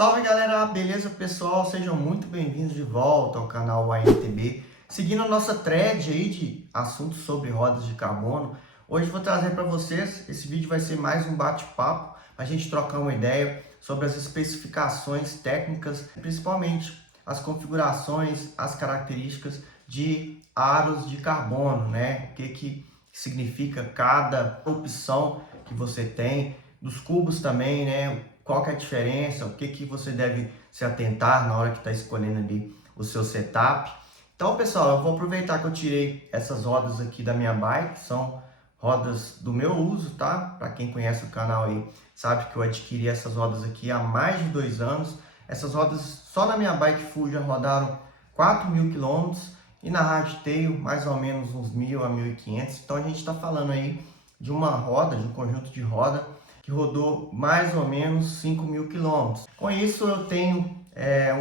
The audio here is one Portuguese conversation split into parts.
Salve galera, beleza pessoal? Sejam muito bem-vindos de volta ao canal ANTB. Seguindo a nossa thread aí de assuntos sobre rodas de carbono, hoje vou trazer para vocês, esse vídeo vai ser mais um bate-papo, a gente trocar uma ideia sobre as especificações técnicas, principalmente as configurações, as características de aros de carbono, né? O que significa cada opção que você tem, dos cubos também, né? Qual que é a diferença, o que você deve se atentar na hora que está escolhendo ali o seu setup. Então, pessoal, eu vou aproveitar que eu tirei essas rodas aqui da minha bike, são rodas do meu uso, tá? Para quem conhece o canal aí, sabe que eu adquiri essas rodas aqui há mais de 2 anos. Essas rodas só na minha bike full já rodaram 4.000 quilômetros e na hardtail mais ou menos uns 1.000 a 1.500. Então a gente está falando aí de uma roda, de um conjunto de roda que rodou mais ou menos 5.000 quilômetros. Com isso eu tenho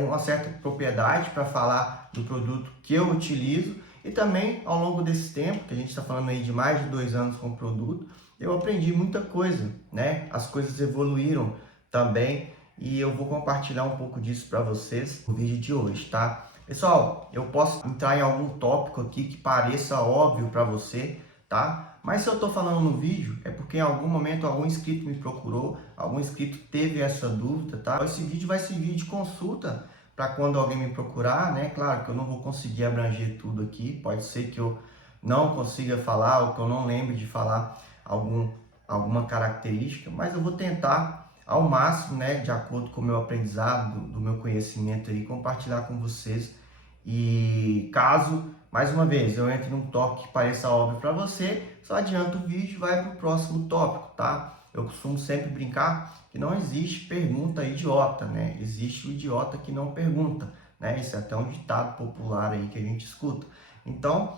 uma certa propriedade para falar do produto que eu utilizo e também ao longo desse tempo, que a gente está falando aí de mais de 2 anos com o produto, eu aprendi muita coisa, né? As coisas evoluíram também e eu vou compartilhar um pouco disso para vocês no vídeo de hoje, tá? Pessoal, eu posso entrar em algum tópico aqui que pareça óbvio para você, tá? Mas se eu estou falando no vídeo, é porque em algum momento algum inscrito me procurou, algum inscrito teve essa dúvida, tá? Esse vídeo vai servir de consulta para quando alguém me procurar, né? Claro que eu não vou conseguir abranger tudo aqui, pode ser que eu não consiga falar ou que eu não lembre de falar alguma característica, mas eu vou tentar ao máximo, né, de acordo com o meu aprendizado, do meu conhecimento aí, compartilhar com vocês. E caso, mais uma vez, eu entre num tópico que pareça óbvio para você, só adianta o vídeo e vai para o próximo tópico, tá? Eu costumo sempre brincar que não existe pergunta idiota, né? Existe o idiota que não pergunta, né? Isso é até um ditado popular aí que a gente escuta. Então,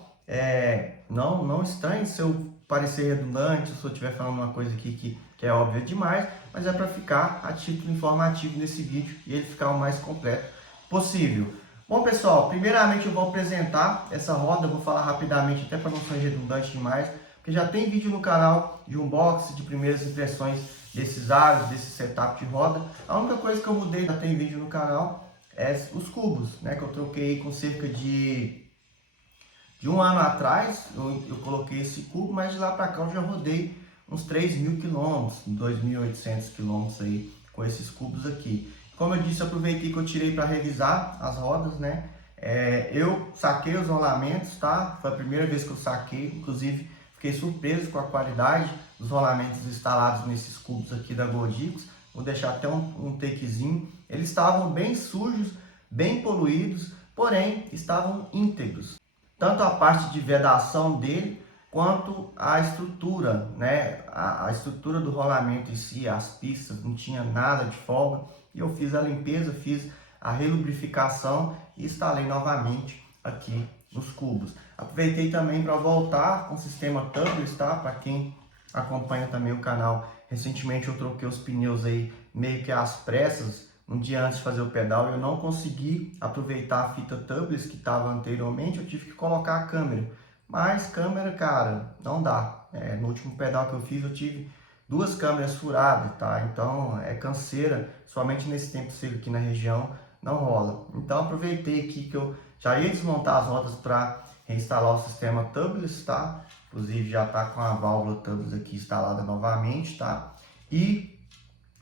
não estranhe se eu parecer redundante, se eu estiver falando uma coisa aqui que é óbvia demais, mas é para ficar a título informativo nesse vídeo e ele ficar o mais completo possível. Bom, pessoal, primeiramente eu vou apresentar essa roda, eu vou falar rapidamente, até para não ser redundante demais, porque já tem vídeo no canal de unboxing, de primeiras impressões desses aros, desse setup de roda. A única coisa que eu mudei, já tem vídeo no canal, é os cubos, né, que eu troquei com cerca de 1 ano atrás, eu coloquei esse cubo, mas de lá para cá eu já rodei uns 3.000 quilômetros, 2.800 quilômetros aí com esses cubos aqui. Como eu disse, eu aproveitei que eu tirei para revisar as rodas, né? Eu saquei os rolamentos, tá? Foi a primeira vez que eu saquei, inclusive fiquei surpreso com a qualidade dos rolamentos instalados nesses cubos aqui da Goldix. Vou deixar até um takezinho. Eles estavam bem sujos, bem poluídos, porém estavam íntegros. Tanto a parte de vedação dele, quanto a estrutura, né? A estrutura do rolamento em si, as pistas, não tinha nada de folga. E eu fiz a limpeza, fiz a relubrificação e instalei novamente aqui nos cubos. Aproveitei também para voltar com o sistema tubeless, tá? Para quem acompanha também o canal, recentemente eu troquei os pneus aí meio que às pressas, um dia antes de fazer o pedal, eu não consegui aproveitar a fita tubeless que estava anteriormente, eu tive que colocar a câmera. Mas câmera, cara, não dá. No último pedal que eu fiz, eu tive 2 câmeras furadas, tá? Então é canseira, somente nesse tempo seco aqui na região não rola. Então aproveitei aqui que eu já ia desmontar as rodas para reinstalar o sistema tubeless, tá? Inclusive já tá com a válvula tubeless aqui instalada novamente, tá? E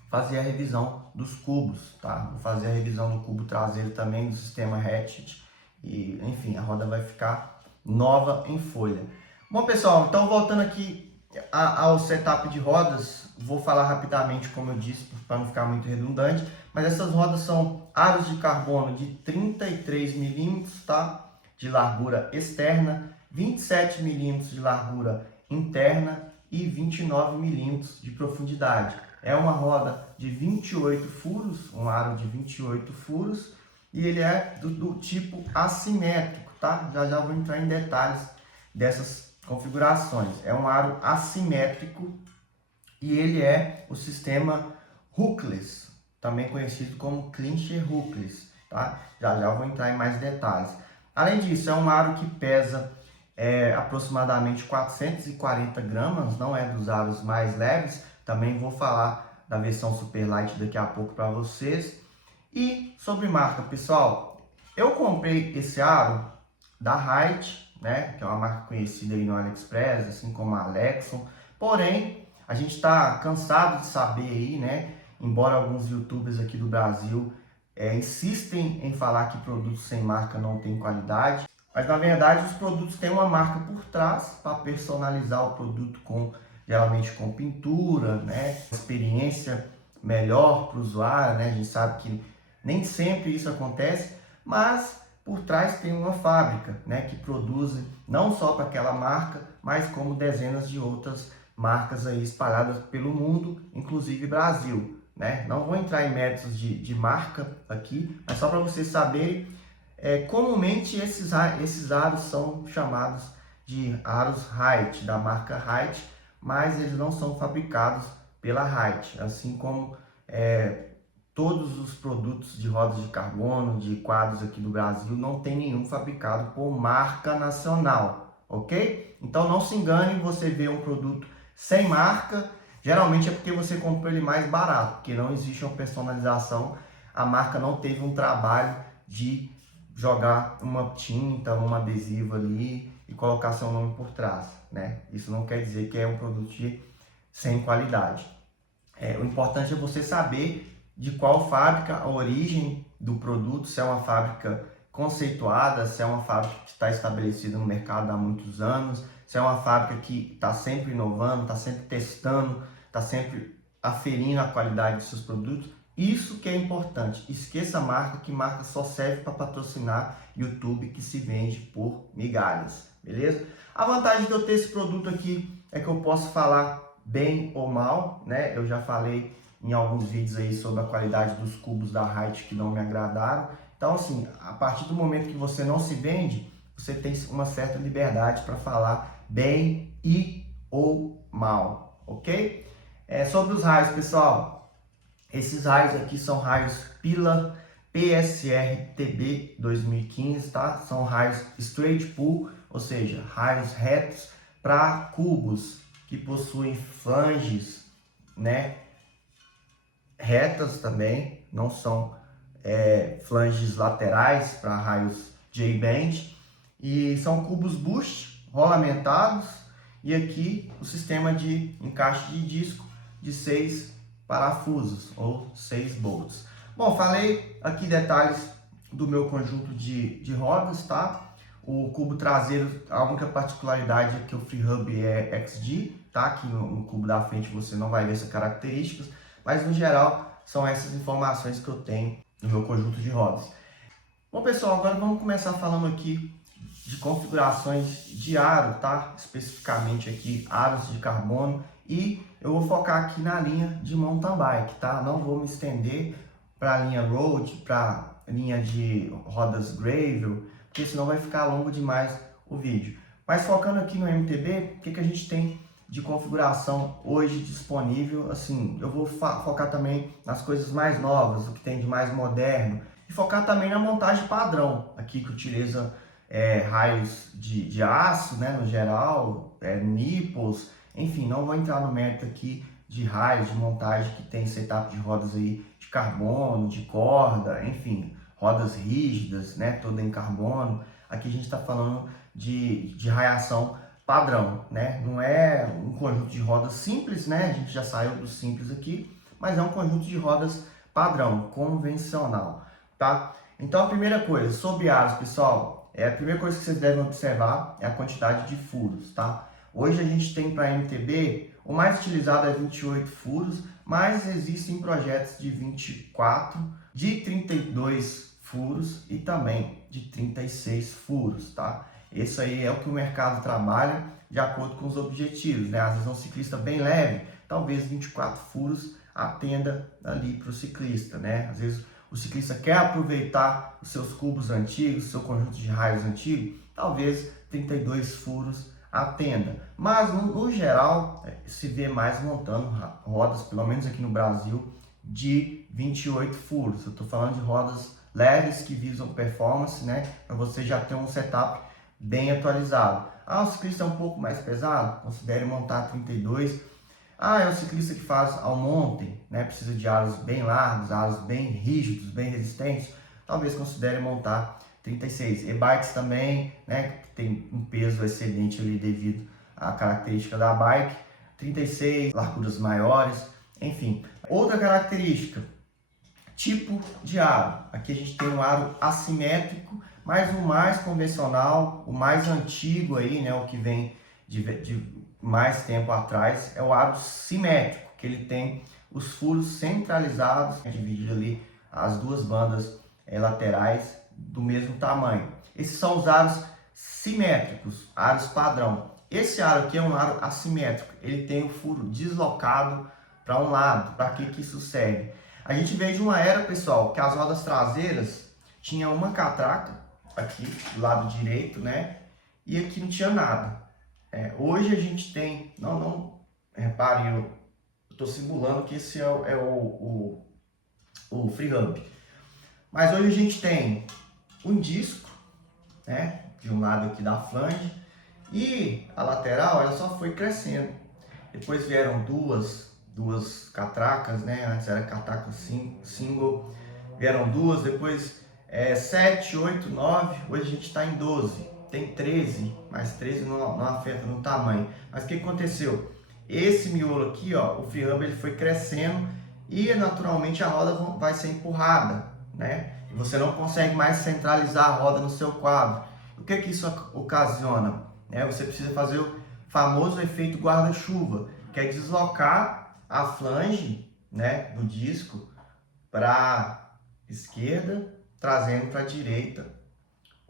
fazer a revisão dos cubos, tá? Vou fazer a revisão do cubo traseiro também do sistema ratchet e, enfim, a roda vai ficar nova em folha. Bom, pessoal, então voltando aqui ao setup de rodas, vou falar rapidamente, como eu disse, para não ficar muito redundante, mas essas rodas são aros de carbono de 33 milímetros, tá? De largura externa, 27 milímetros de largura interna e 29 milímetros de profundidade. É uma roda de 28 furos, um aro de 28 furos, e ele é do tipo assimétrico, tá? Já vou entrar em detalhes dessas configurações. É um aro assimétrico e ele é o sistema hookless, também conhecido como clincher hookless, tá? Já vou entrar em mais detalhes. Além disso, é um aro que pesa aproximadamente 440 gramas, não é dos aros mais leves. Também vou falar da versão Super Light daqui a pouco para vocês. E sobre marca, pessoal, eu comprei esse aro da Rite, né, que é uma marca conhecida aí no AliExpress, assim como a Lexon. Porém, a gente está cansado de saber aí, né, embora alguns YouTubers aqui do Brasil insistem em falar que produtos sem marca não têm qualidade, mas na verdade os produtos têm uma marca por trás para personalizar o produto geralmente com pintura, né, experiência melhor para o usuário, né? A gente sabe que nem sempre isso acontece, mas por trás tem uma fábrica, né, que produz não só para aquela marca, mas como dezenas de outras marcas aí espalhadas pelo mundo, inclusive Brasil, né? Não vou entrar em méritos de marca aqui, mas só para vocês saberem, comumente esses aros são chamados de aros Rite, da marca Rite, mas eles não são fabricados pela Rite, assim como todos os produtos de rodas de carbono, de quadros aqui do Brasil, não tem nenhum fabricado por marca nacional, ok? Então não se engane, você vê um produto sem marca, geralmente é porque você comprou ele mais barato, porque não existe uma personalização, a marca não teve um trabalho de jogar uma tinta, um adesivo ali e colocar seu nome por trás, né? Isso não quer dizer que é um produto sem qualidade. O importante é você saber de qual fábrica, a origem do produto, se é uma fábrica conceituada, se é uma fábrica que está estabelecida no mercado há muitos anos, se é uma fábrica que está sempre inovando, está sempre testando, está sempre aferindo a qualidade dos seus produtos. Isso que é importante. Esqueça a marca, que marca só serve para patrocinar YouTube que se vende por migalhas, beleza? A vantagem de eu ter esse produto aqui é que eu posso falar bem ou mal, né? Eu já falei em alguns vídeos aí sobre a qualidade dos cubos da Rite que não me agradaram. Então, assim, a partir do momento que você não se vende, você tem uma certa liberdade para falar bem e ou mal, ok? Sobre os raios, pessoal, esses raios aqui são raios Pila PSR TB 2015, tá? São raios straight pull, ou seja, raios retos para cubos que possuem flanges, né, retas também, não são flanges laterais para raios J-bend, e são cubos boost rolamentados, e aqui o sistema de encaixe de disco de 6 parafusos ou 6 bolts. Bom, falei aqui detalhes do meu conjunto de rodas, tá? O cubo traseiro, a única particularidade é que o FreeHub é XD, tá? Aqui no cubo da frente você não vai ver essas características, mas no geral são essas informações que eu tenho no meu conjunto de rodas. Bom, pessoal, agora vamos começar falando aqui de configurações de aro, tá? Especificamente aqui aros de carbono, e eu vou focar aqui na linha de mountain bike, tá? Não vou me estender para a linha road, para a linha de rodas gravel, porque senão vai ficar longo demais o vídeo. Mas focando aqui no MTB, o que a gente tem de configuração hoje disponível? Assim, eu vou focar também nas coisas mais novas, o que tem de mais moderno, e focar também na montagem padrão, aqui que utiliza raios de aço, né, no geral, nipples, enfim, não vou entrar no mérito aqui de raios, de montagem que tem setup de rodas aí de carbono, de corda, enfim, rodas rígidas, né, toda em carbono. Aqui a gente está falando de raiação padrão, né, não é um conjunto de rodas simples, né, a gente já saiu do simples aqui, mas é um conjunto de rodas padrão, convencional, tá? Então a primeira coisa, sobre aros, pessoal, a primeira coisa que vocês devem observar é a quantidade de furos, tá? Hoje a gente tem para MTB, o mais utilizado é 28 furos, mas existem projetos de 24, de 32 furos e também de 36 furos, tá? Isso aí é o que o mercado trabalha de acordo com os objetivos, né? Às vezes um ciclista bem leve, talvez 24 furos atenda ali para o ciclista, né? Às vezes o ciclista quer aproveitar os seus cubos antigos, seu conjunto de raios antigo, talvez 32 furos atenda. Mas no geral se vê mais montando rodas, pelo menos aqui no Brasil, de 28 furos. Eu estou falando de rodas leves que visam performance, né? Para você já ter um setup bem atualizado. O ciclista é um pouco mais pesado, considere montar 32. Ah, é o ciclista que faz ao monte, né? Precisa de aros bem largos, aros bem rígidos, bem resistentes. Talvez considere montar 36. E-bikes também, né? Que tem um peso excedente ali devido à característica da bike. 36, larguras maiores, enfim. Outra característica, tipo de aro. Aqui a gente tem um aro assimétrico, mas o mais convencional, o mais antigo aí, né? O que vem de mais tempo atrás, é o aro simétrico, que ele tem os furos centralizados, dividido ali as duas bandas laterais do mesmo tamanho. Esses são os aros simétricos, aros padrão. Esse aro aqui é um aro assimétrico, ele tem o furo deslocado para um lado. Para que isso serve? A gente veio de uma era, pessoal, que as rodas traseiras tinham uma catraca aqui do lado direito, né? E aqui não tinha nada. Hoje a gente tem, repare, eu estou simulando que esse é o free hub. Mas hoje a gente tem um disco, né, de um lado aqui da flange, e a lateral ela só foi crescendo. Depois vieram duas catracas, né? Antes era catraca single, vieram duas, depois 7, 8, 9, hoje a gente está em 12. Tem 13, mas 13 não afeta no tamanho. Mas o que aconteceu? Esse miolo aqui, ó, o free hub, ele foi crescendo e naturalmente a roda vai ser empurrada, né? E você não consegue mais centralizar a roda no seu quadro. O que isso ocasiona? Você precisa fazer o famoso efeito guarda-chuva, que é deslocar a flange, né, do disco para esquerda, trazendo para a direita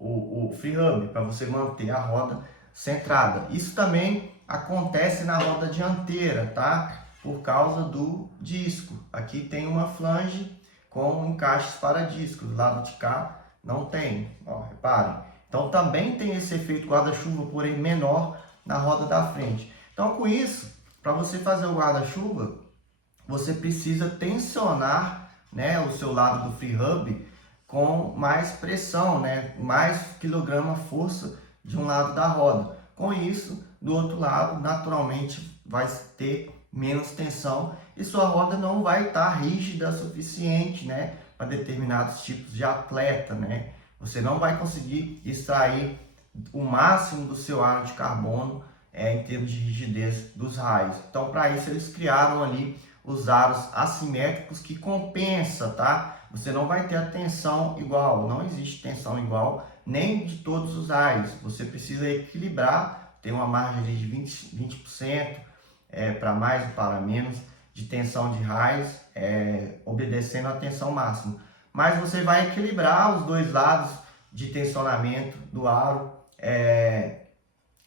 o free hub, para você manter a roda centrada. Isso também acontece na roda dianteira, tá? Por causa do disco. Aqui tem uma flange com encaixes para disco, do lado de cá não tem, ó, reparem. Então também tem esse efeito guarda-chuva, porém menor na roda da frente. Então com isso, para você fazer o guarda-chuva, você precisa tensionar, né, o seu lado do free hub com mais pressão, né, mais quilograma força de um lado da roda. Com isso, do outro lado, naturalmente vai ter menos tensão e sua roda não vai estar rígida o suficiente, né, para determinados tipos de atleta, né? Você não vai conseguir extrair o máximo do seu aro de carbono em termos de rigidez dos raios. Então, para isso, eles criaram ali os aros assimétricos que compensa, tá? Você não vai ter a tensão igual, não existe tensão igual, nem de todos os raios. Você precisa equilibrar, tem uma margem de 20% para mais ou para menos de tensão de raios, obedecendo a tensão máxima. Mas você vai equilibrar os dois lados de tensionamento do aro,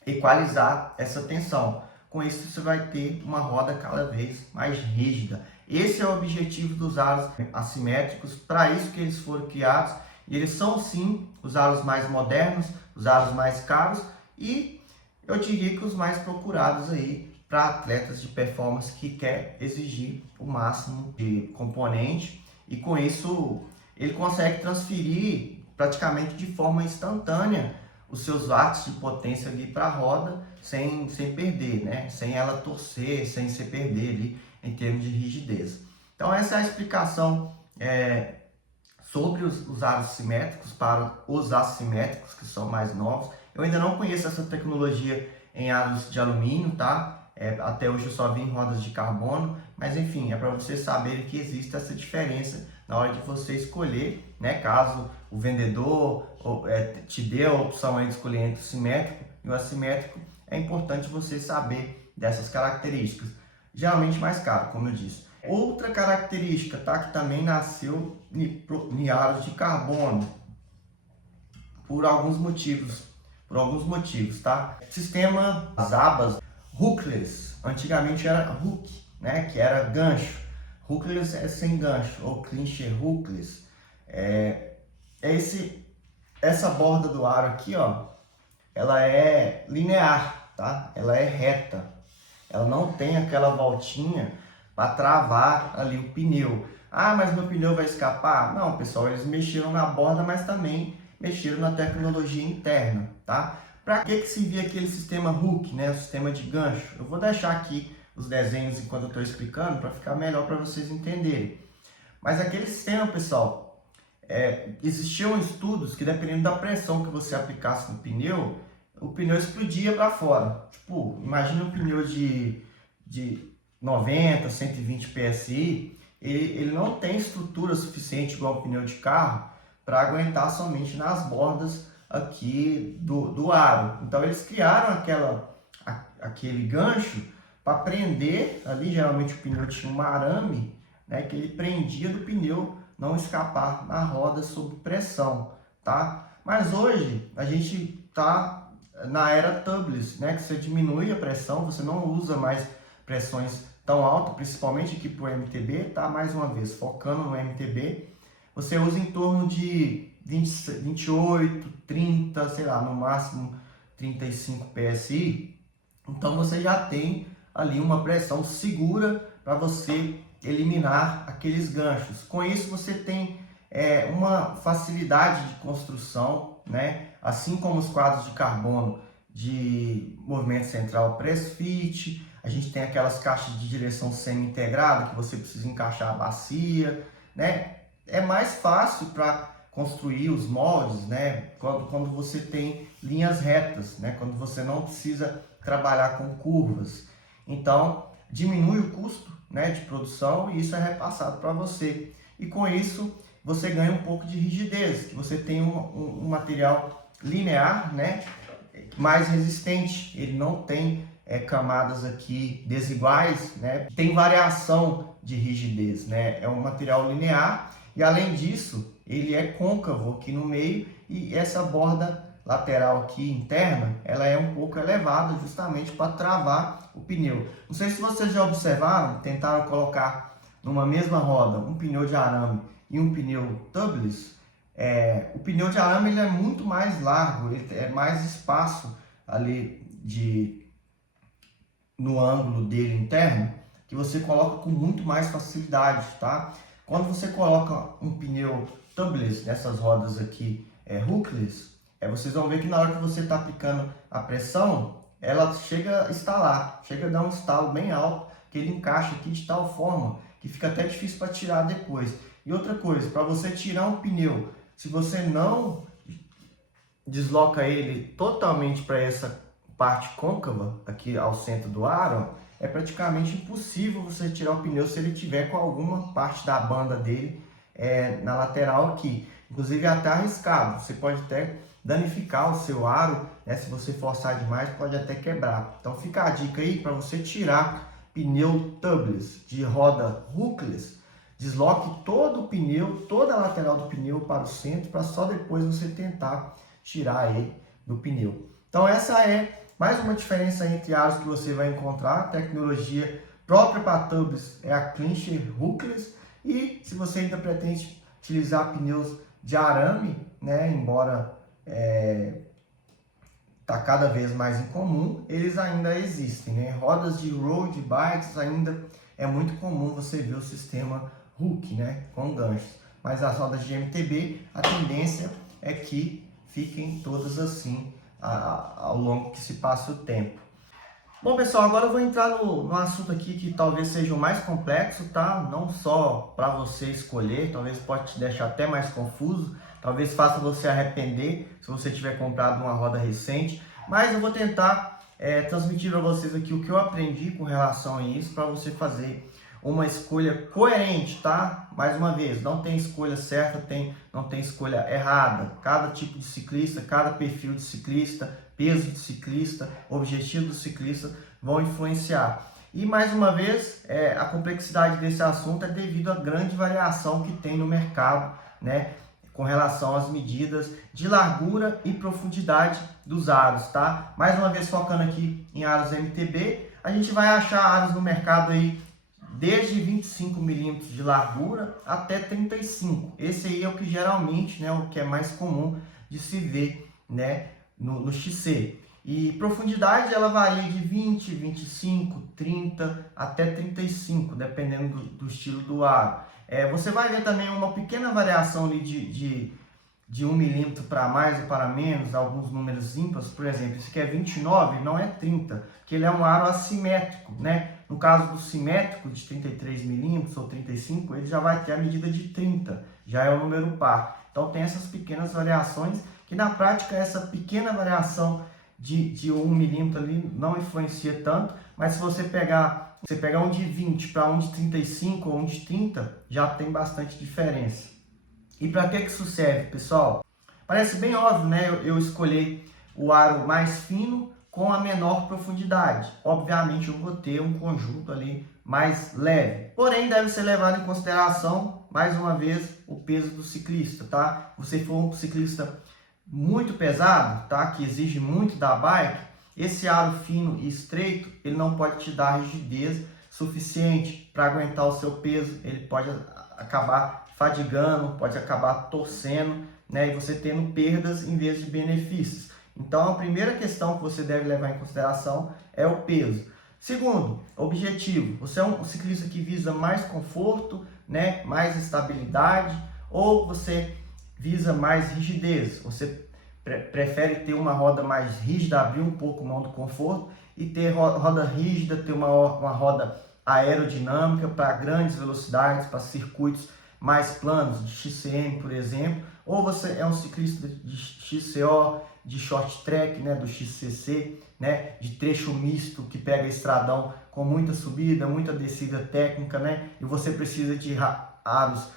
equalizar essa tensão. Com isso você vai ter uma roda cada vez mais rígida. Esse é o objetivo dos aros assimétricos, para isso que eles foram criados. E eles são sim os aros mais modernos, os aros mais caros e eu diria que os mais procurados aí para atletas de performance que quer exigir o máximo de componente, e com isso ele consegue transferir praticamente de forma instantânea os seus watts de potência ali para a roda sem perder, né? Sem ela torcer, sem se perder ali em termos de rigidez. Então essa é a explicação sobre os aros simétricos para os assimétricos, que são mais novos. Eu ainda não conheço essa tecnologia em aros de alumínio, tá? Até hoje eu só vi em rodas de carbono, mas enfim, é para vocês saberem que existe essa diferença na hora de você escolher, né? Caso o vendedor te dê a opção aí de escolher entre o simétrico e o assimétrico, é importante você saber dessas características. Geralmente mais caro, como eu disse. Outra característica, tá? Que também nasceu em aros de carbono por alguns motivos, tá? Sistema das abas hookless, antigamente era hook, né? Que era gancho. Hookless é sem gancho, ou clincher hookless. Essa borda do aro aqui, ó, ela é linear, tá? Ela é reta. Ela não tem aquela voltinha para travar ali o pneu. Ah, mas meu pneu vai escapar? Não, pessoal, eles mexeram na borda, mas também mexeram na tecnologia interna, tá? Para que servia aquele sistema hook, né? O sistema de gancho? Eu vou deixar aqui o os desenhos enquanto eu estou explicando para ficar melhor para vocês entenderem. Mas aquele sistema, pessoal, existiam estudos que dependendo da pressão que você aplicasse no pneu, o pneu explodia para fora. Tipo, imagina um pneu de 90, 120 PSI, ele não tem estrutura suficiente igual o pneu de carro para aguentar somente nas bordas aqui do aro. Então eles criaram aquele gancho para prender ali, geralmente o pneu tinha um arame, né, que ele prendia do pneu não escapar na roda sob pressão, tá? Mas hoje a gente tá na era tubeless, né, que você diminui a pressão, você não usa mais pressões tão altas, principalmente aqui para o MTB, tá? Mais uma vez, focando no MTB, você usa em torno de 28, 30, sei lá, no máximo 35 PSI. Então você já tem ali uma pressão segura para você eliminar aqueles ganchos. Com isso você tem uma facilidade de construção, né? Assim como os quadros de carbono de movimento central press fit, a gente tem aquelas caixas de direção semi-integrada que você precisa encaixar a bacia, né? É mais fácil para construir os moldes, né? Quando você tem linhas retas, né? Quando você não precisa trabalhar com curvas. Então, diminui o custo, né, de produção e isso é repassado para você. E com isso, você ganha um pouco de rigidez, que você tem um material linear, né, mais resistente. Ele não tem camadas aqui desiguais, né? Tem variação de rigidez, né? É um material linear e além disso, ele é côncavo aqui no meio e essa borda lateral aqui interna, ela é um pouco elevada justamente para travar o pneu. Não sei se vocês já observaram, tentaram colocar numa mesma roda um pneu de arame e um pneu tubeless. O pneu de arame ele é muito mais largo, ele é mais espaço ali no ângulo dele interno, que você coloca com muito mais facilidade, tá? Quando você coloca um pneu tubeless nessas rodas aqui, hookless, vocês vão ver que na hora que você está aplicando a pressão, ela chega a estalar, chega a dar um estalo bem alto, que ele encaixa aqui de tal forma que fica até difícil para tirar depois. E outra coisa, para você tirar um pneu, se você não desloca ele totalmente para essa parte côncava, aqui ao centro do aro, é praticamente impossível você tirar o pneu se ele tiver com alguma parte da banda dele na lateral aqui. Inclusive é até arriscado, você pode até danificar o seu aro, né? Se você forçar demais pode até quebrar. Então fica a dica aí para você tirar pneu tubeless de roda hookless, desloque todo o pneu, toda a lateral do pneu para o centro, para só depois você tentar tirar ele do pneu. Então essa é mais uma diferença entre aros que você vai encontrar. A tecnologia própria para tubeless é a Clincher hookless, e se você ainda pretende utilizar pneus de arame, né, embora está cada vez mais incomum, eles ainda existem, né? Rodas de road bikes ainda é muito comum você ver o sistema hook, né, com ganchos, mas as rodas de MTB, a tendência é que fiquem todas assim ao longo que se passa o tempo. Bom, pessoal, agora eu vou entrar no assunto aqui que talvez seja o mais complexo, tá? Não só para você escolher, talvez pode te deixar até mais confuso, talvez faça você arrepender se você tiver comprado uma roda recente, mas eu vou tentar transmitir para vocês aqui o que eu aprendi com relação a isso, para você fazer uma escolha coerente, tá? Mais uma vez, não tem escolha certa, não tem escolha errada. Cada tipo de ciclista, cada perfil de ciclista, peso de ciclista, objetivo do ciclista vão influenciar. E mais uma vez, a complexidade desse assunto é devido à grande variação que tem no mercado, né, com relação às medidas de largura e profundidade dos aros, tá? Mais uma vez focando aqui em aros MTB, a gente vai achar aros no mercado aí desde 25 milímetros de largura até 35. Esse aí é o que geralmente, né, o que é mais comum de se ver, né, no XC. E profundidade ela varia de 20, 25, 30 até 35, dependendo do estilo do aro. Você vai ver também uma pequena variação ali de 1 milímetro para mais ou para menos, alguns números ímpares. Por exemplo, esse aqui é 29, não é 30, que ele é um aro assimétrico, né? No caso do simétrico de 33 milímetros ou 35, ele já vai ter a medida de 30, já é o número par. Então tem essas pequenas variações, que na prática essa pequena variação de 1 milímetro ali não influencia tanto, mas se você pegar um de 20 para um de 35 ou um de 30, já tem bastante diferença. E para que isso serve, pessoal? Parece bem óbvio, né? Eu escolhi o aro mais fino com a menor profundidade. Obviamente eu vou ter um conjunto ali mais leve. Porém, deve ser levado em consideração, mais uma vez, o peso do ciclista, tá? Você for um ciclista muito pesado, tá? Que exige muito da bike, esse aro fino e estreito, ele não pode te dar rigidez suficiente para aguentar o seu peso. Ele pode acabar fadigando, pode acabar torcendo, né? E você tendo perdas em vez de benefícios. Então, a primeira questão que você deve levar em consideração é o peso. Segundo, objetivo. Você é um ciclista que visa mais conforto, né? Mais estabilidade, ou você visa mais rigidez? Você prefere ter uma roda mais rígida, abrir um pouco mão do conforto, e ter roda rígida, ter uma roda aerodinâmica para grandes velocidades, para circuitos mais planos, de XCM, por exemplo, ou você é um ciclista de XCO, de short track, né, do XCC, né, de trecho misto, que pega estradão com muita subida, muita descida técnica, né, e você precisa de aros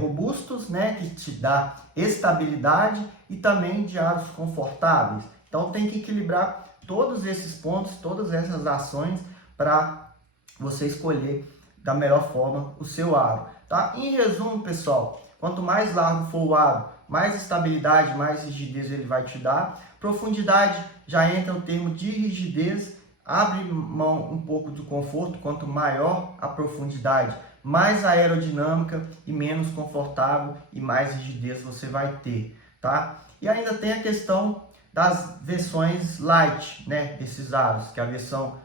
robustos, né, que te dá estabilidade, e também de aros confortáveis. Então tem que equilibrar todos esses pontos, todas essas ações para você escolher da melhor forma o seu aro, tá? Em resumo, pessoal, quanto mais largo for o aro, mais estabilidade, mais rigidez ele vai te dar. Profundidade já entra o termo de rigidez, abre mão um pouco do conforto. Quanto maior a profundidade, mais aerodinâmica e menos confortável e mais rigidez você vai ter, tá? E ainda tem a questão das versões light, né, desses aros, que a versão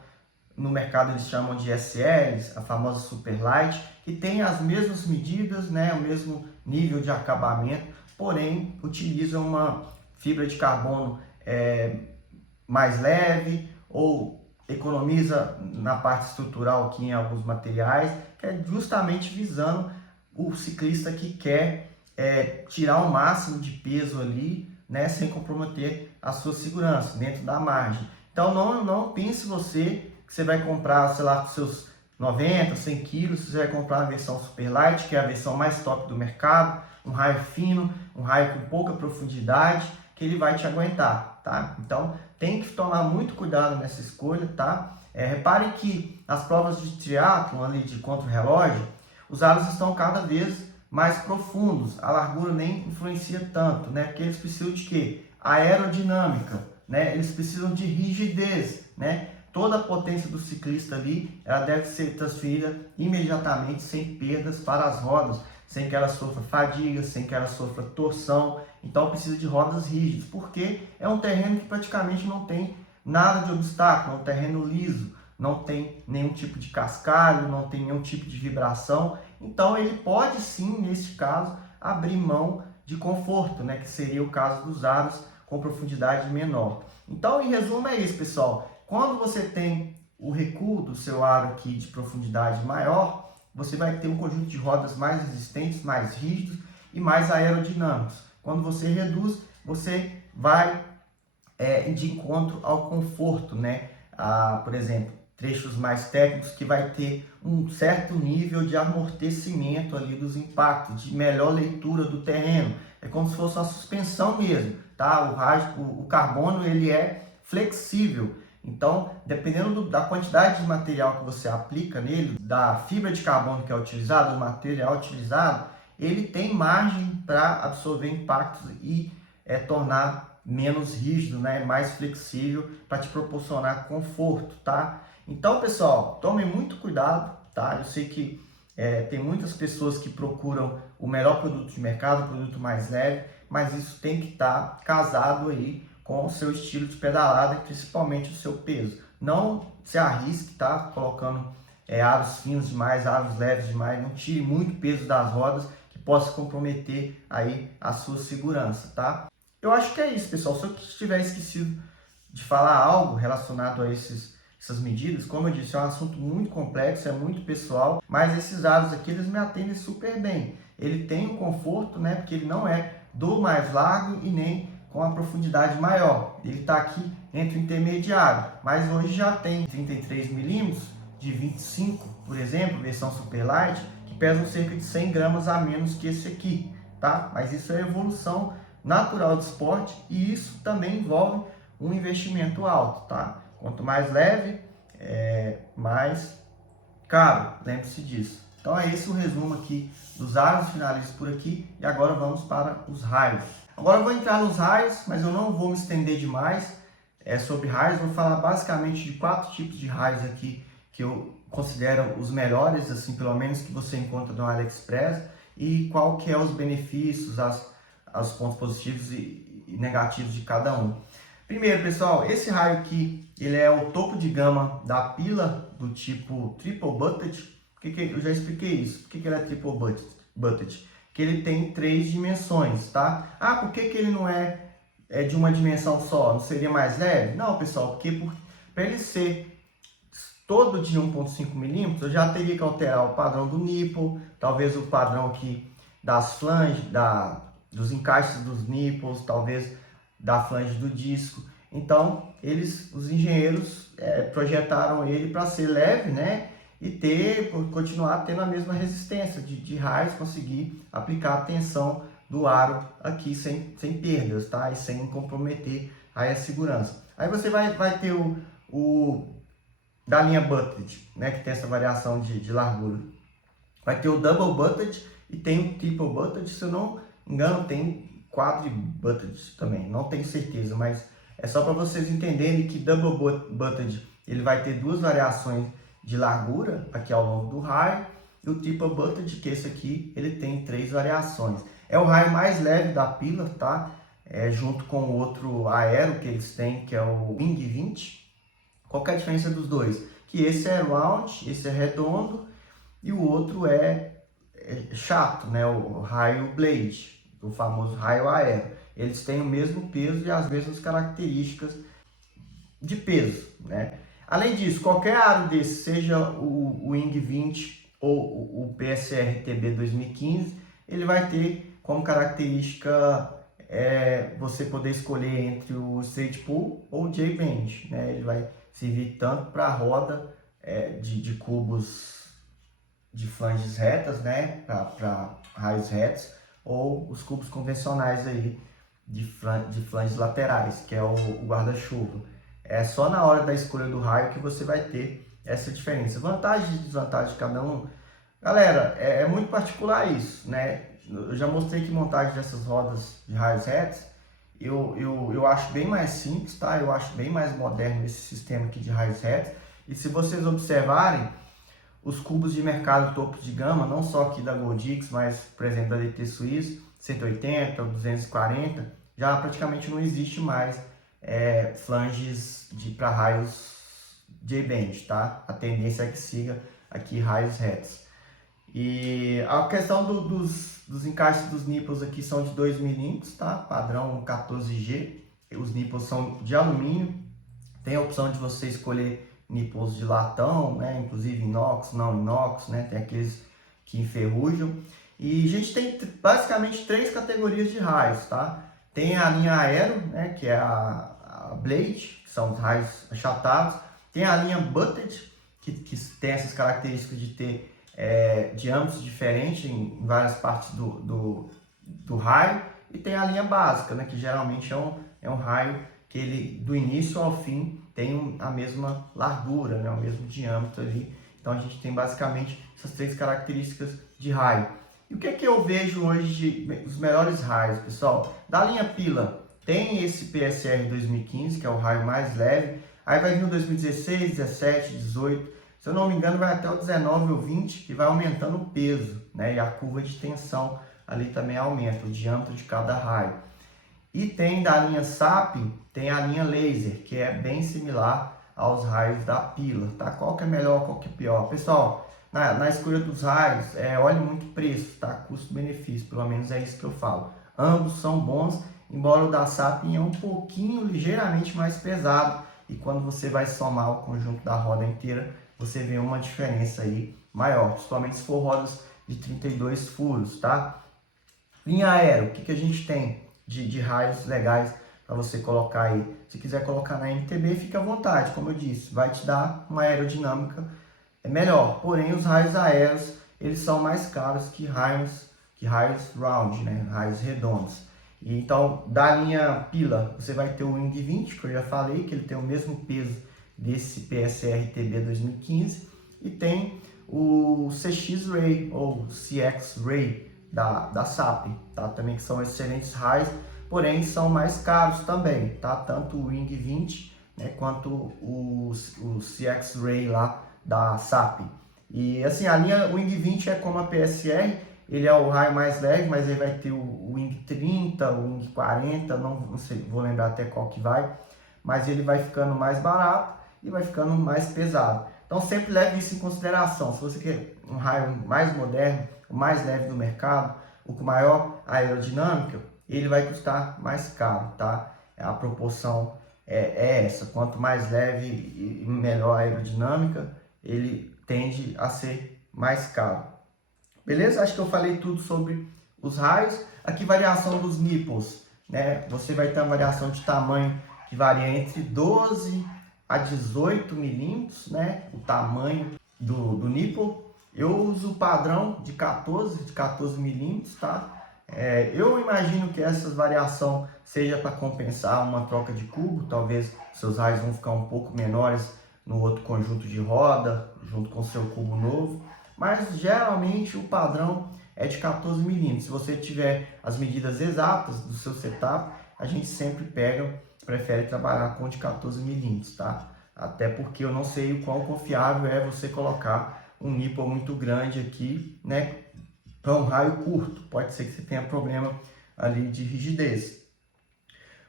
no mercado eles chamam de SLs, a famosa Super Light, que tem as mesmas medidas, né, o mesmo nível de acabamento, porém utiliza uma fibra de carbono mais leve, ou economiza na parte estrutural aqui em alguns materiais, que é justamente visando o ciclista que quer tirar o máximo de peso ali, né, sem comprometer a sua segurança dentro da margem. Então não pense você que você vai comprar, sei lá, com seus 90, 100 quilos, você vai comprar a versão Super Light, que é a versão mais top do mercado, um raio fino, um raio com pouca profundidade, que ele vai te aguentar, tá? Então tem que tomar muito cuidado nessa escolha, tá? Reparem que nas provas de triatlon ali de contra-relógio, os aros estão cada vez mais profundos, a largura nem influencia tanto, né? Porque eles precisam de quê? Aerodinâmica, né? Eles precisam de rigidez, né? Toda a potência do ciclista ali, ela deve ser transferida imediatamente, sem perdas para as rodas, sem que ela sofra fadiga, sem que ela sofra torção. Então precisa de rodas rígidas, porque é um terreno que praticamente não tem nada de obstáculo, é um terreno liso, não tem nenhum tipo de cascalho, não tem nenhum tipo de vibração. Então ele pode sim, neste caso, abrir mão de conforto, né, que seria o caso dos aros com profundidade menor. Então, em resumo, é isso, pessoal. Quando você tem o recuo do seu aro aqui de profundidade maior, você vai ter um conjunto de rodas mais resistentes, mais rígidos e mais aerodinâmicos. Quando você reduz, você vai de encontro ao conforto, né? Por exemplo, trechos mais técnicos que vai ter um certo nível de amortecimento ali dos impactos, de melhor leitura do terreno. É como se fosse uma suspensão mesmo, tá? O carbono ele é flexível. Então, dependendo da quantidade de material que você aplica nele, da fibra de carbono que é utilizada, do material utilizado, ele tem margem para absorver impactos e tornar menos rígido, né? Mais flexível, para te proporcionar conforto, tá? Então, pessoal, tome muito cuidado, tá? Eu sei que tem muitas pessoas que procuram o melhor produto de mercado, o produto mais leve, mas isso tem que estar casado aí com o seu estilo de pedalada e principalmente o seu peso. Não se arrisque, tá? Colocando aros finos demais, aros leves demais, não tire muito peso das rodas que possa comprometer aí a sua segurança, tá? Eu acho que é isso, pessoal. Se eu tiver esquecido de falar algo relacionado a esses essas medidas. Como eu disse, é um assunto muito complexo, é muito pessoal, mas esses aros aqui, eles me atendem super bem. Ele tem um conforto, né, porque ele não é do mais largo e nem com a profundidade maior. Ele está aqui entre o intermediário, mas hoje já tem 33 milímetros de 25, por exemplo, versão Superlight, que pesam cerca de 100 gramas a menos que esse aqui, tá? Mas isso é evolução natural do esporte e isso também envolve um investimento alto, tá? Quanto mais leve, mais caro, lembre-se disso. Então é esse o resumo aqui dos aros, finalizo por aqui e agora vamos para os raios. Agora eu vou entrar nos raios, mas eu não vou me estender demais sobre raios, vou falar basicamente de 4 tipos de raios aqui que eu considero os melhores, assim, pelo menos que você encontra no AliExpress, e qual que é os benefícios, os pontos positivos e negativos de cada um. Primeiro, pessoal, esse raio aqui, ele é o topo de gama da pila do tipo Triple Butted. Eu já expliquei isso. Por que ele é Triple Butted? Que ele tem 3 dimensões, tá? Ah, por que ele não é de uma dimensão só? Não seria mais leve? Não, pessoal, porque para ele ser todo de 1.5 milímetros, eu já teria que alterar o padrão do nipple, talvez o padrão aqui das flanges, dos encaixes dos nipples, talvez da flange do disco. Então, os engenheiros projetaram ele para ser leve, né? E continuar tendo a mesma resistência de raios, conseguir aplicar a tensão do aro aqui sem perdas, tá? E sem comprometer aí a segurança. Aí você vai ter o da linha Butted, né? Que tem essa variação de largura. Vai ter o Double Butted e tem o Triple Butted, se eu não me engano, tem Quadri Butted também, não tenho certeza, mas é só para vocês entenderem que Double Butted ele vai ter 2 variações de largura aqui ao longo do raio, e o Triple Butted, que esse aqui, ele tem 3 variações. É o raio mais leve da pila, tá? Junto com o outro aero que eles têm, que é o Wing 20. Qual que é a diferença dos dois? Que esse é round, esse é redondo, e o outro é chato, né? O raio Blade, o famoso raio aero. Eles têm o mesmo peso e as mesmas características de peso, né? Além disso, qualquer aro desse, seja o Wing 20 ou o PSR TB 2015, ele vai ter como característica você poder escolher entre o Straight Pull ou o J-Bend, né? Ele vai servir tanto para roda de cubos de flanges retas, né? Para raios retos, ou os cubos convencionais aí de flanges laterais, que é o guarda-chuva. É só na hora da escolha do raio que você vai ter essa diferença. Vantagem e desvantagem de cada um. Galera, é muito particular isso, né? Eu já mostrei que montagem dessas rodas de raios retos, eu acho bem mais simples, tá? Eu acho bem mais moderno esse sistema aqui de raios retos. E se vocês observarem, os cubos de mercado topo de gama, não só aqui da Goldix, mas, por exemplo, da DT Swiss, 180 ou 240, já praticamente não existe mais flanges para raios J-Bend, tá? A tendência é que siga aqui raios retos. E a questão dos encaixes dos nipples aqui são de 2 mm, tá? Padrão 14G. Os nipples são de alumínio. Tem a opção de você escolher nipples de latão, né? Inclusive inox, não inox, né? Tem aqueles que enferrujam. E a gente tem basicamente 3 categorias de raios, tá? Tem a linha aero, né? Que é a Blade, que são os raios achatados. Tem a linha Butted, que tem essas características de ter diâmetros diferentes em várias partes do raio. E tem a linha básica, né? Que geralmente é um raio que ele, do início ao fim, tem a mesma largura, né? O mesmo diâmetro ali. Então a gente tem basicamente essas 3 características de raio. E o que é que eu vejo hoje os melhores raios, pessoal? Da linha pila, tem esse PSR 2015, que é o raio mais leve. Aí vai vir o 2016, 17, 18. Se eu não me engano, vai até o 19 ou 20 e vai aumentando o peso, né? E a curva de tensão ali também aumenta, o diâmetro de cada raio. E tem da linha SAP, tem a linha laser, que é bem similar aos raios da pila, tá? Qual que é melhor, qual que é pior? Pessoal, na escolha dos raios, olhe muito o preço, tá? Custo-benefício, pelo menos é isso que eu falo. Ambos são bons, embora o da SAP é um pouquinho, ligeiramente mais pesado e quando você vai somar o conjunto da roda inteira, você vê uma diferença aí maior, principalmente se for rodas de 32 furos, tá? Linha aero, o que a gente tem de raios legais para você colocar aí? Se quiser colocar na MTB, fica à vontade, como eu disse, vai te dar uma aerodinâmica melhor. Porém, os raios aéreos, eles são mais caros que raios round, né? Raios redondos. E, então, da linha pila, você vai ter o Wing 20, que eu já falei, que ele tem o mesmo peso desse PSR TB 2015, e tem o CX Ray ou CX Ray da SAP, tá? Também que são excelentes raios, porém são mais caros também, tá? Tanto o Wing 20, né, quanto o CX Ray lá da SAP. E assim, a linha Wing 20 é como a PSR, ele é o raio mais leve, mas ele vai ter o Wing 30, o Wing 40, não sei, vou lembrar até qual que vai, mas ele vai ficando mais barato e vai ficando mais pesado. Então sempre leve isso em consideração. Se você quer um raio mais moderno, o mais leve do mercado, o com maior aerodinâmica, ele vai custar mais caro, tá? A proporção é essa. Quanto mais leve e melhor a aerodinâmica, ele tende a ser mais caro. Beleza? Acho que eu falei tudo sobre os raios. Aqui, variação dos nipples, né? Você vai ter uma variação de tamanho que varia entre 12 a 18 milímetros, né? O tamanho do nipple. Eu uso o padrão de 14 milímetros, tá? Eu imagino que essa variação seja para compensar uma troca de cubo. Talvez seus raios vão ficar um pouco menores no outro conjunto de roda, junto com o seu cubo novo. Mas geralmente o padrão é de 14 milímetros. Se você tiver as medidas exatas do seu setup, a gente sempre prefere trabalhar com de 14 milímetros, tá? Até porque eu não sei o quão confiável é você colocar um nipple muito grande aqui, né? Para um raio curto. Pode ser que você tenha problema ali de rigidez.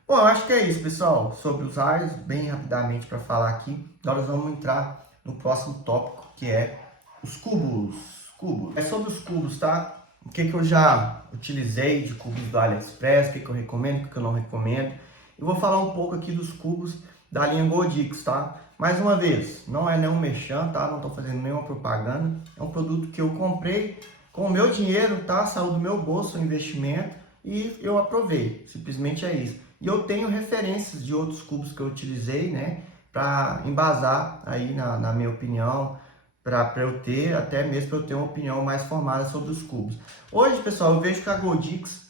Bom, eu acho que é isso, pessoal, sobre os raios, bem rapidamente para falar aqui. Agora nós vamos entrar no próximo tópico, que é os cubos. É sobre os cubos, tá? O que eu já utilizei de cubos do AliExpress, o que eu recomendo, o que eu não recomendo. Eu vou falar um pouco aqui dos cubos da linha Goldix, tá? Mais uma vez, não é nenhum merchan, tá? Não estou fazendo nenhuma propaganda. É um produto que eu comprei com o meu dinheiro, tá? Saiu do meu bolso o investimento e eu aprovei. Simplesmente é isso. E eu tenho referências de outros cubos que eu utilizei, né? Para embasar aí na minha opinião, para eu ter, até mesmo para eu ter uma opinião mais formada sobre os cubos. Hoje, pessoal, eu vejo que a Goldix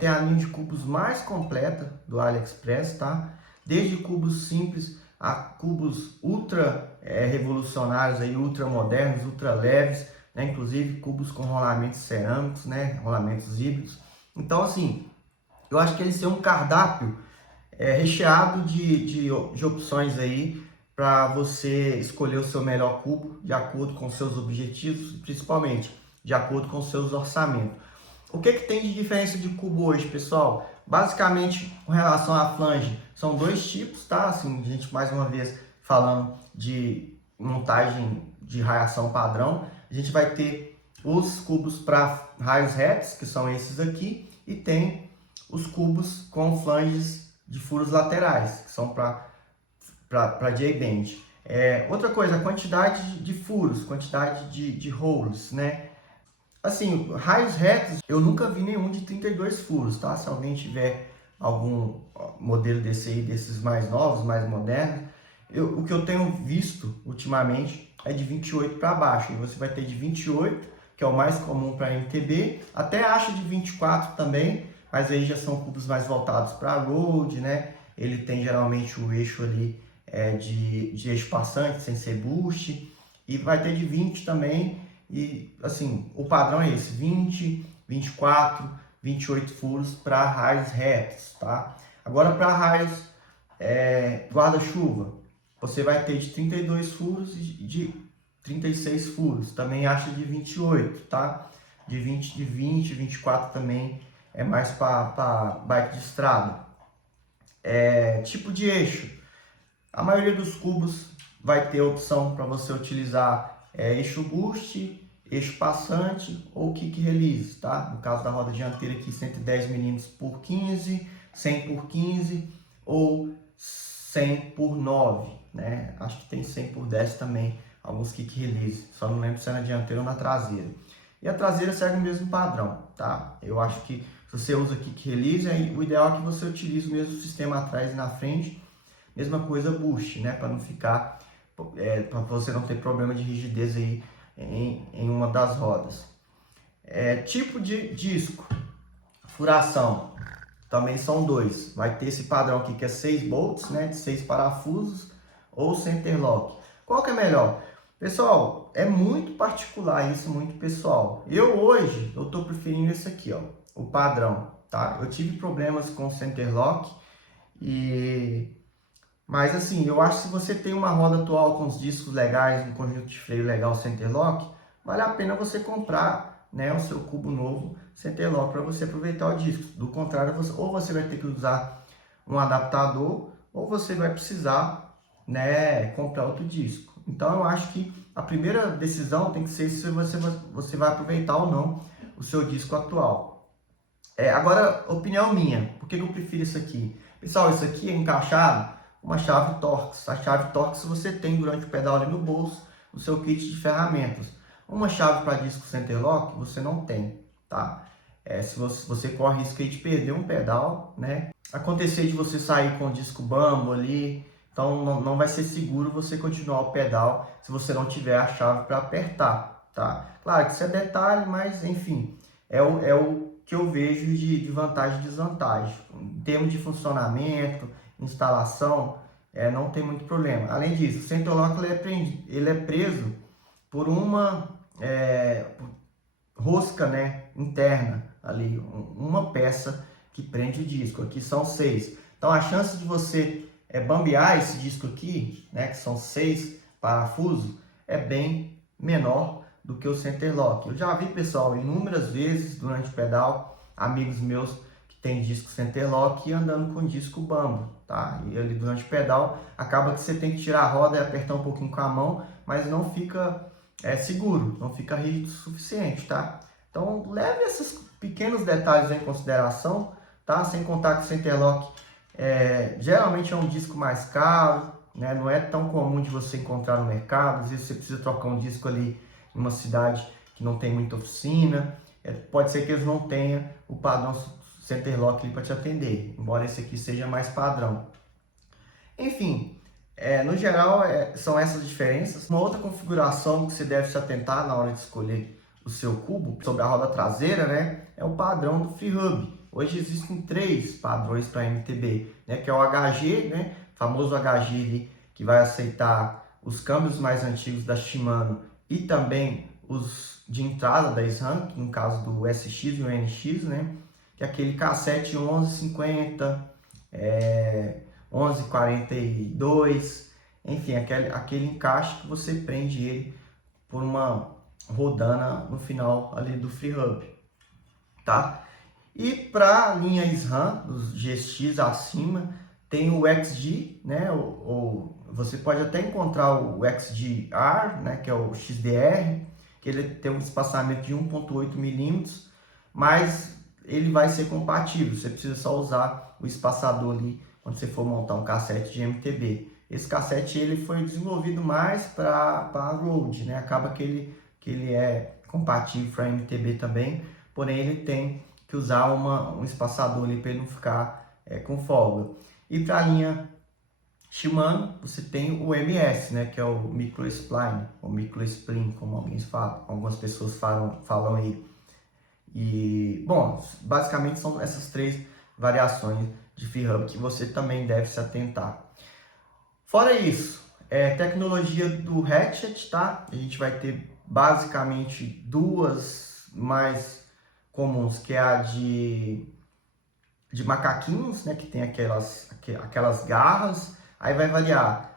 tem a linha de cubos mais completa do AliExpress, tá? Desde cubos simples a cubos ultra revolucionários, aí, ultra modernos, ultra leves, né? Inclusive cubos com rolamentos cerâmicos, né? Rolamentos híbridos. Então, assim, eu acho que eles têm um cardápio recheado de opções aí para você escolher o seu melhor cubo de acordo com seus objetivos e principalmente de acordo com seus orçamentos. O que tem de diferença de cubo hoje, pessoal? Basicamente, com relação à flange, são dois tipos, tá? Assim, a gente mais uma vez falando de montagem de raiação padrão, a gente vai ter os cubos para raios retos, que são esses aqui, e tem os cubos com flanges de furos laterais, que são para J-bend. Outra coisa, a quantidade de furos, quantidade de holes, né? Assim, raios retos, eu nunca vi nenhum de 32 furos, tá? Se alguém tiver algum modelo desse aí, desses mais novos, mais modernos, o que eu tenho visto ultimamente é de 28 para baixo. E você vai ter de 28, que é o mais comum para MTB, até acho de 24 também, mas aí já são cubos mais voltados para road, né? Ele tem geralmente o eixo ali de eixo passante, sem ser boost, e vai ter de 20 também, e assim, o padrão é esse, 20, 24, 28 furos para raios retos, tá? Agora para raios guarda-chuva, você vai ter de 32 furos e de 36 furos, também acha de 28, tá? De 20, 24 também é mais para bike de estrada. Tipo de eixo, a maioria dos cubos vai ter a opção para você utilizar eixo boost, eixo passante ou kick release, tá? No caso da roda dianteira aqui, 110 mm por 15, 100 por 15 ou 100 por 9, né? Acho que tem 100 por 10 também, alguns kick release, só não lembro se é na dianteira ou na traseira. E a traseira segue o mesmo padrão, tá? Eu acho que se você usa kick release, aí o ideal é que você utilize o mesmo sistema atrás e na frente, mesma coisa bush, né? Para não ficar, para você não ter problema de rigidez aí em uma das rodas. Tipo de disco, furação, também são dois. Vai ter esse padrão aqui que é 6 bolts, né? De 6 parafusos ou center lock. Qual que é melhor? Pessoal, é muito particular isso, muito pessoal. Hoje eu tô preferindo esse aqui, ó, o padrão, tá? Eu tive problemas com o center lock mas assim, eu acho que se você tem uma roda atual com os discos legais, um conjunto de freio legal center lock, vale a pena você comprar, né, o seu cubo novo center lock para você aproveitar o disco. Do contrário, ou você vai ter que usar um adaptador ou você vai precisar, né, comprar outro disco. Então eu acho que a primeira decisão tem que ser se você vai aproveitar ou não o seu disco atual. Agora, opinião minha, por que eu prefiro isso aqui? Pessoal, isso aqui é encaixado uma chave Torx. A chave Torx você tem durante o pedal ali no bolso, no seu kit de ferramentas. Uma chave para disco center lock você não tem, tá? Se você corre risco de perder um pedal, né? Acontecer de você sair com o disco bambo ali, então não vai ser seguro você continuar o pedal se você não tiver a chave para apertar, tá? Claro que isso é detalhe, mas enfim, é o que eu vejo de vantagem e desvantagem. Em termos de funcionamento, instalação, não tem muito problema. Além disso, o center lock ele é preso por uma rosca, né, interna ali, uma peça que prende o disco. Aqui são 6. Então a chance de você bambear esse disco aqui, né, que são 6 parafusos, é bem menor do que o center lock. Eu já vi, pessoal, inúmeras vezes durante o pedal, amigos meus que tem disco center lock e andando com disco bambo, tá? E ali durante o pedal acaba que você tem que tirar a roda e apertar um pouquinho com a mão, mas não fica seguro, não fica rígido o suficiente, tá? Então leve esses pequenos detalhes em consideração, tá? Sem contar que o center lock geralmente é um disco mais caro, né? Não é tão comum de você encontrar no mercado. Às vezes você precisa trocar um disco ali em uma cidade que não tem muita oficina, pode ser que eles não tenham o padrão center lock para te atender, embora esse aqui seja mais padrão. Enfim, no geral são essas diferenças. Uma outra configuração que você deve se atentar na hora de escolher o seu cubo sobre a roda traseira, né, é o padrão do FreeHub. Hoje existem 3 padrões para MTB, né, que é o HG, né, famoso HG ali, que vai aceitar os câmbios mais antigos da Shimano e também os de entrada da SRAM, no caso do SX e o NX, né, que é aquele cassete 1150, 1142, enfim, aquele encaixe que você prende ele por uma rodana no final ali do FreeHub, tá? E para a linha SRAM, dos GX acima, tem o XG, né? Ou você pode até encontrar o XGR, né? Que é o XDR, que ele tem um espaçamento de 1.8 milímetros, mas ele vai ser compatível. Você precisa só usar o espaçador ali quando você for montar um cassete de MTB. Esse cassete ele foi desenvolvido mais para road, né? Acaba que ele é compatível para MTB também, porém ele tem que usar um espaçador ali para ele não ficar com folga. E para a linha Shimano, você tem o MS, né, que é o microspline, ou microspline, como algumas pessoas falam aí. E, bom, basicamente são essas 3 variações de FreeHub que você também deve se atentar. Fora isso, tecnologia do ratchet, tá? A gente vai ter basicamente 2 mais comuns, que é a de macaquinhos, né, que tem aquelas garras. Aí vai variar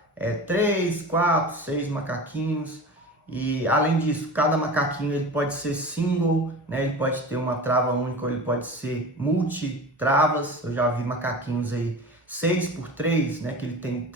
3, 4, 6 macaquinhos. E além disso, cada macaquinho ele pode ser single, né, ele pode ter uma trava única ou ele pode ser multi-travas. Eu já vi macaquinhos aí 6x3, né, que ele tem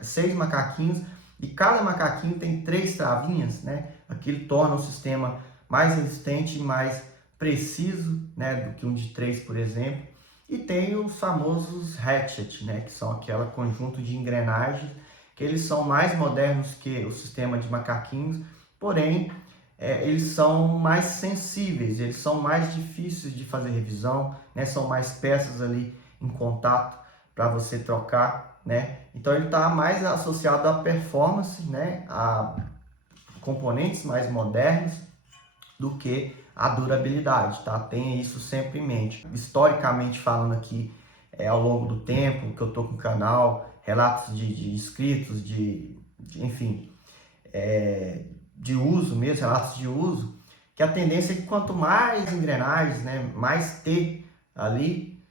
6 macaquinhos e cada macaquinho tem 3 travinhas, né? Aquilo torna o sistema mais resistente e mais preciso, né, do que um de 3, por exemplo. E tem os famosos hatchet, né, que são aquele conjunto de engrenagens, que eles são mais modernos que o sistema de macaquinhos, porém eles são mais sensíveis, eles são mais difíceis de fazer revisão, né, são mais peças ali em contato para você trocar, né? Então ele está mais associado à performance, né, a componentes mais modernos do que a durabilidade, tá? Tenha isso sempre em mente. Historicamente falando aqui, ao longo do tempo que eu tô com o canal, relatos de inscritos, enfim, de uso mesmo, relatos de uso, que a tendência é que quanto mais engrenagens, né, mais T ali,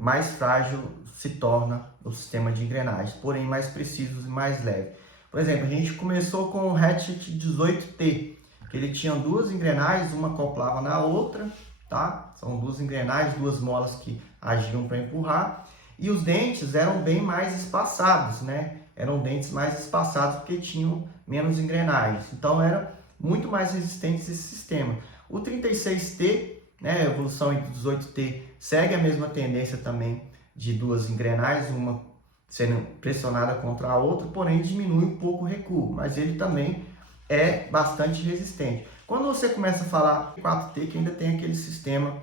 mais frágil se torna o sistema de engrenagens, porém mais precisos e mais leve. Por exemplo, a gente começou com o hatchet 18T, que ele tinha duas engrenagens, uma acoplava na outra, tá? São duas engrenagens, duas molas que agiam para empurrar, e os dentes eram bem mais espaçados, né? Eram dentes mais espaçados porque tinham menos engrenagens, então era muito mais resistente esse sistema. O 36T, né, a evolução entre 18T, segue a mesma tendência também de duas engrenagens, uma sendo pressionada contra a outra, porém diminui um pouco o recuo, mas ele também é bastante resistente. Quando você começa a falar 4T, que ainda tem aquele sistema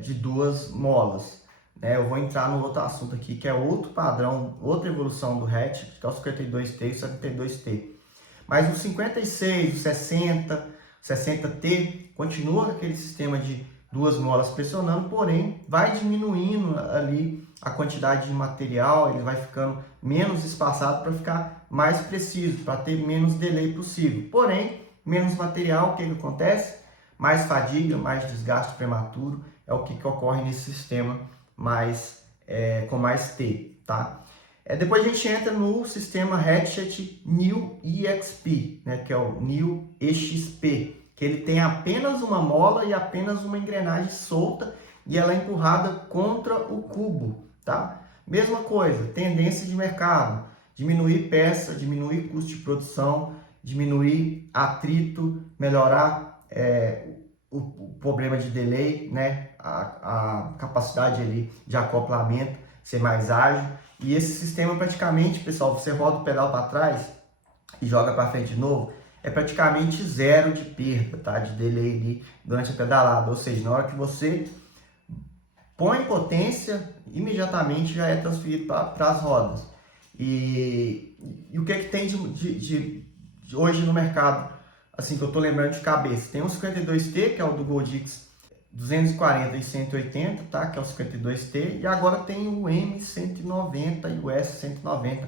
de duas molas, né? Eu vou entrar no outro assunto aqui, que é outro padrão, outra evolução do hatch, que é o 52T e o 72T. Mas o 56, o 60, 60T, continua com aquele sistema de duas molas pressionando, porém vai diminuindo ali a quantidade de material, ele vai ficando menos espaçado para ficar mais preciso, para ter menos delay possível. Porém, menos material, o que acontece? Mais fadiga, mais desgaste prematuro, é o que ocorre nesse sistema com mais T, tá? Depois a gente entra no sistema hatchet New EXP, né, que é o New EXP, que ele tem apenas uma mola e apenas uma engrenagem solta e ela é empurrada contra o cubo, tá? Mesma coisa, tendência de mercado, diminuir peça, diminuir custo de produção, diminuir atrito, melhorar o problema de delay, né? A capacidade ali de acoplamento, ser mais ágil. E esse sistema praticamente, pessoal, você roda o pedal para trás e joga para frente de novo, é praticamente zero de perda, tá? De delay ali durante a pedalada, ou seja, na hora que você põe potência, imediatamente já é transferido para as rodas. E o que tem de hoje no mercado, assim, que eu tô lembrando de cabeça? Tem o 52T, que é o do Goldix 240 e 180, tá? Que é o 52T, e agora tem o M190 e o S190,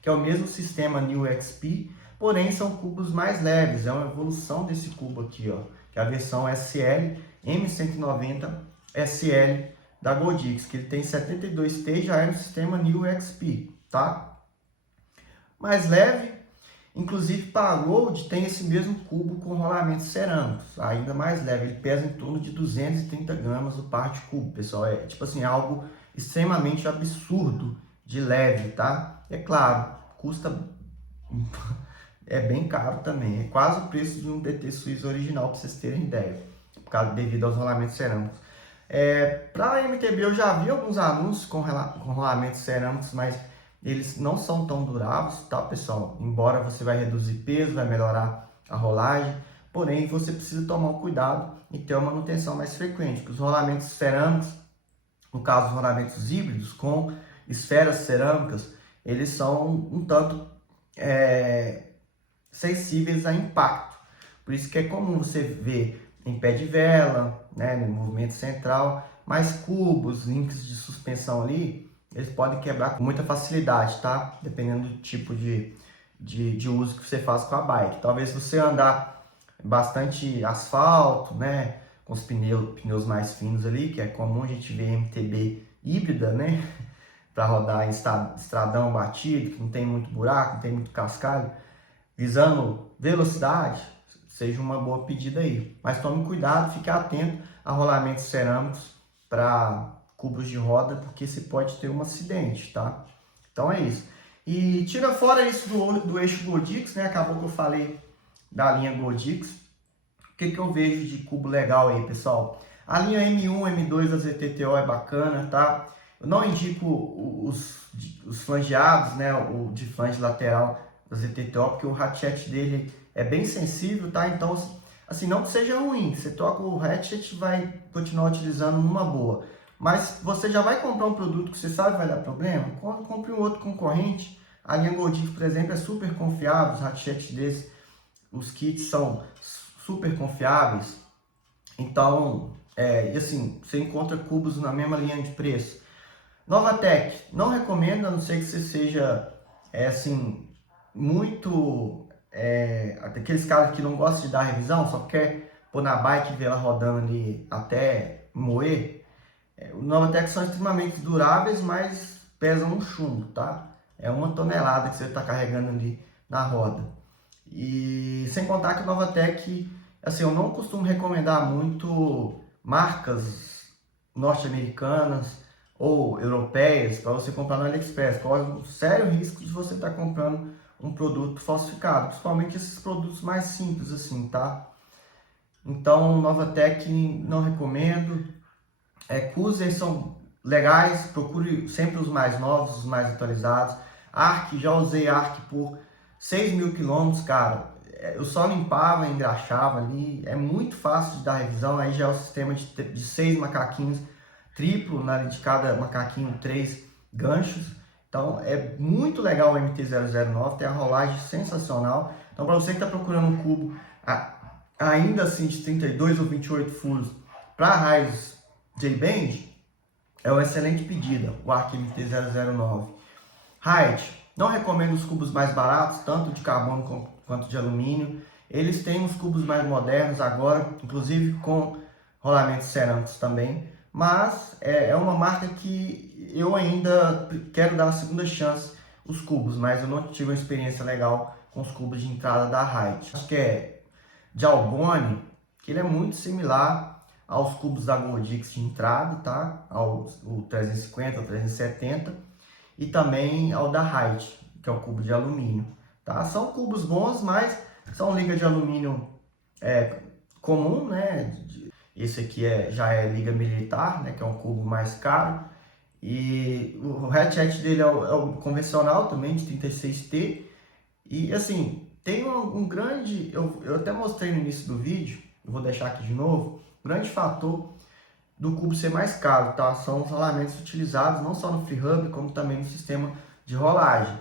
que é o mesmo sistema New XP, porém são cubos mais leves, é uma evolução desse cubo aqui, ó, que é a versão SL, M190 SL da Goldix, que ele tem 72T, já é no sistema New XP, tá? Mais leve, inclusive para a Gold tem esse mesmo cubo com rolamentos cerâmicos, ainda mais leve, ele pesa em torno de 230 gramas o par de cubo, pessoal, é tipo assim, algo extremamente absurdo de leve, tá? É claro, custa, é bem caro também, é quase o preço de um DT Suíço original, para vocês terem ideia, devido aos rolamentos cerâmicos. Para a MTB eu já vi alguns anúncios com rolamentos cerâmicos, mas eles não são tão duráveis, tá, pessoal? Embora você vai reduzir peso, vai melhorar a rolagem, porém você precisa tomar um cuidado e ter uma manutenção mais frequente, porque os rolamentos cerâmicos, no caso os rolamentos híbridos com esferas cerâmicas, eles são um tanto sensíveis a impacto. Por isso que é comum você ver em pé de vela, né, no movimento central, mas cubos, links de suspensão ali, eles podem quebrar com muita facilidade, tá? Dependendo do tipo de uso que você faz com a bike. Talvez você andar bastante asfalto, né, com os pneus mais finos ali, que é comum a gente ver MTB híbrida, né, para rodar em estradão batido, que não tem muito buraco, não tem muito cascalho, visando velocidade, seja uma boa pedida aí. Mas tome cuidado, fique atento a rolamentos cerâmicos para cubos de roda, porque você pode ter um acidente, tá? Então é isso. E tira fora isso do eixo Goldix, né? Acabou que eu falei da linha Goldix. O que eu vejo de cubo legal aí, pessoal? A linha M1, M2 da ZTTO é bacana, tá? Eu não indico os flangeados, né? O de flange lateral da ZTTO, porque o ratchet dele é bem sensível, tá? Então, assim, não que seja ruim, você troca o ratchet e vai continuar utilizando numa boa. Mas você já vai comprar um produto que você sabe vai dar problema? Compre um outro concorrente. A linha Goldix, por exemplo, é super confiável, os ratchets desses, os kits são super confiáveis. Então, e assim, você encontra cubos na mesma linha de preço. Novatec, não recomendo, a não ser que você seja, assim, muito... aqueles caras que não gostam de dar revisão, só quer pôr na bike e ver ela rodando ali até moer. Os Novatec são extremamente duráveis, mas pesam um chumbo, tá? É 1 tonelada que você está carregando ali na roda. E sem contar que o Novatec, assim, eu não costumo recomendar muito marcas norte-americanas ou europeias para você comprar no AliExpress. Corre um sério risco de você estar comprando um produto falsificado, principalmente esses produtos mais simples assim, tá? Então, Novatec não recomendo. Cruisers são legais, procure sempre os mais novos, os mais atualizados. Arc, já usei Arc por 6.000 quilômetros, cara. Eu só limpava, engraxava ali. É muito fácil de dar revisão. Aí já é o sistema de 6 macaquinhos, triplo, de cada macaquinho 3 ganchos. Então é muito legal o MT-009, tem a rolagem sensacional. Então, para você que está procurando um cubo ainda assim de 32 ou 28 furos para raios J-Bend, é uma excelente pedida, o Arc MT-009. Height, não recomendo os cubos mais baratos, tanto de carbono quanto de alumínio. Eles têm uns cubos mais modernos agora, inclusive com rolamentos cerâmicos também. Mas é uma marca que eu ainda quero dar uma segunda chance os cubos, mas eu não tive uma experiência legal com os cubos de entrada da Height. Acho que é de Albone, que ele é muito similar aos cubos da Goldix de entrada, tá? O 350, o 370 e também ao da Height, que é o cubo de alumínio, tá? São cubos bons, mas são liga de alumínio comum, né? Esse aqui já é liga militar, né? Que é um cubo mais caro. E o ratchet dele é o convencional também, de 36T. E assim, tem um grande... Eu até mostrei no início do vídeo, eu vou deixar aqui de novo. Grande fator do cubo ser mais caro, tá? São os rolamentos utilizados não só no FreeHub, como também no sistema de rolagem.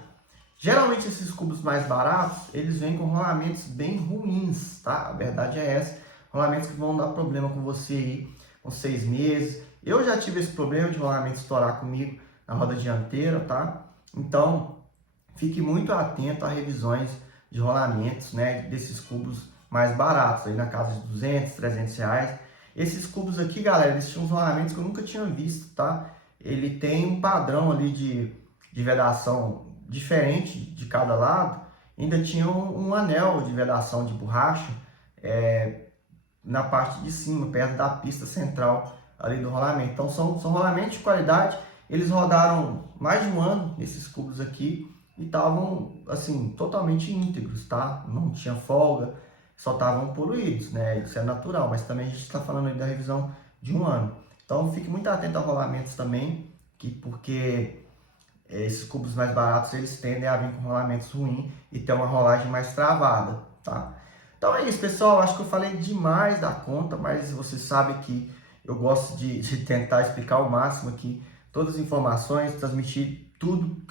Geralmente esses cubos mais baratos, eles vêm com rolamentos bem ruins, tá? A verdade é essa. Rolamentos que vão dar problema com você aí com 6 meses. Eu já tive esse problema de rolamento estourar comigo na roda dianteira, tá? Então, fique muito atento a revisões de rolamentos, né? Desses cubos mais baratos, aí na casa de 200, 300 reais. Esses cubos aqui, galera, eles tinham uns rolamentos que eu nunca tinha visto, tá? Ele tem um padrão ali de vedação diferente de cada lado. Ainda tinha um anel de vedação de borracha na parte de cima, perto da pista central ali do rolamento. Então são rolamentos de qualidade. Eles rodaram mais de um ano, esses cubos aqui, e estavam, assim, totalmente íntegros, tá? Não tinha folga, só estavam poluídos, né? Isso é natural, mas também a gente está falando aí da revisão de um ano. Então fique muito atento a rolamentos também, porque esses cubos mais baratos, eles tendem a vir com rolamentos ruins e ter uma rolagem mais travada, tá? Então é isso, pessoal. Acho que eu falei demais da conta, mas você sabe que eu gosto de tentar explicar ao máximo aqui todas as informações, transmitir tudo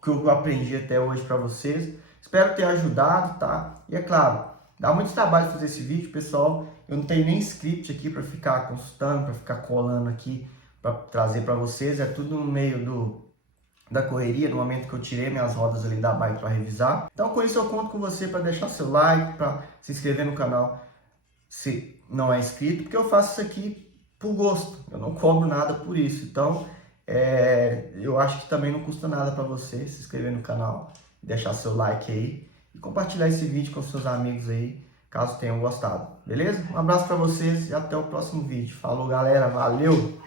que eu aprendi até hoje para vocês. Espero ter ajudado, tá? E é claro, dá muito trabalho fazer esse vídeo, pessoal. Eu não tenho nem script aqui para ficar consultando, para ficar colando aqui, para trazer para vocês. É tudo no meio da correria, no momento que eu tirei minhas rodas ali da bike para revisar. Então com isso eu conto com você para deixar seu like, para se inscrever no canal se não é inscrito, porque eu faço isso aqui por gosto, eu não cobro nada por isso. Então eu acho que também não custa nada para você se inscrever no canal, deixar seu like aí e compartilhar esse vídeo com seus amigos aí, caso tenham gostado, beleza? Um abraço para vocês e até o próximo vídeo. Falou, galera, valeu!